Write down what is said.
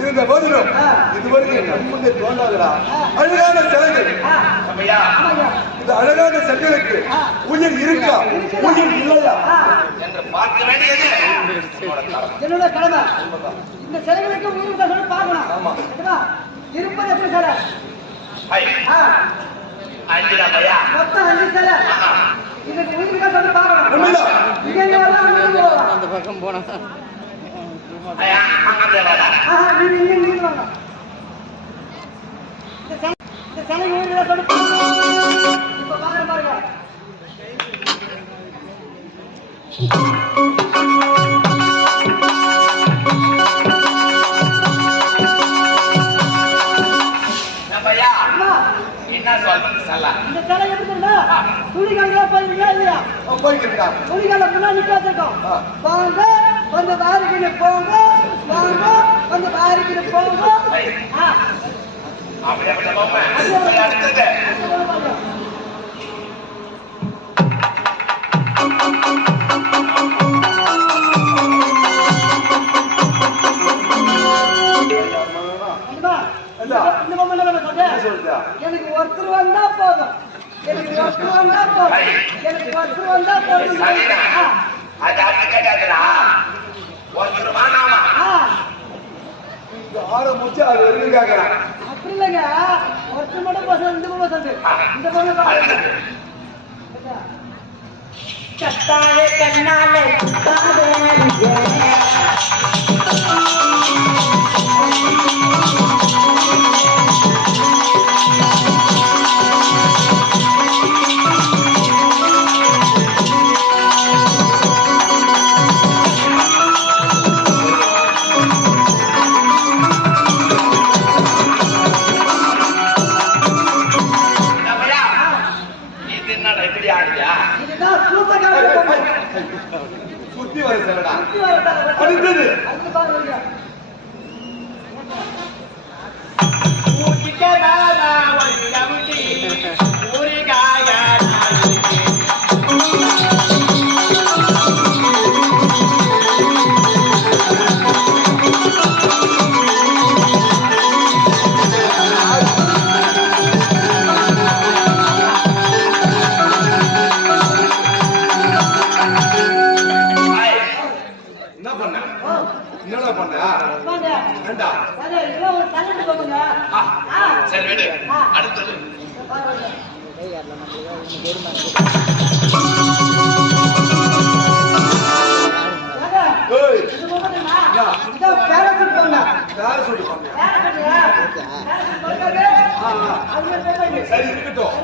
இருந்த போதிலும் இதுவரைக்கும் கண்முன்னே தோன்றாதடா அழகான சிலைகள். இந்த அழகான சிலைகளுக்கு உயிர் இருக்கா உயிர் இல்லையா என்று பார்க்க வேண்டியது என்னோட கடமை. இந்த சிலைகளுக்கு உயிர் தான் பார்க்கணும். ஆமா இருப்பது எப்படி சிலை? மொத்தம் 5 சிலை. இதுக்கு உயிர் தான் சொல்லி பார்க்கணும். அந்த பக்கம் போனா வந்து வாரிக்கிட்டு போங்க, வாங்க வந்து வாரிக்கிட்டு போங்க. எனக்கு ஒருத்தர் வந்தா போதும், எனக்கு ஒருத்தர் வந்தா போதும், எனக்கு ஒருத்தர் வந்தா போதும். ஆரம்பிச்சு அது வரைக்கும் கேட்கறான். அப்படி இல்லைங்க, ஒருத்தர் மட்டும் பசங்க இந்த பொண்ணு இந்த பொண்ணு கத்தாலே கண்ணாலே சுத்தி வர செல்லடா அடுத்தது என்னடா பண்ண சரி விடு அடுத்தது சரி இருக்கட்டும்.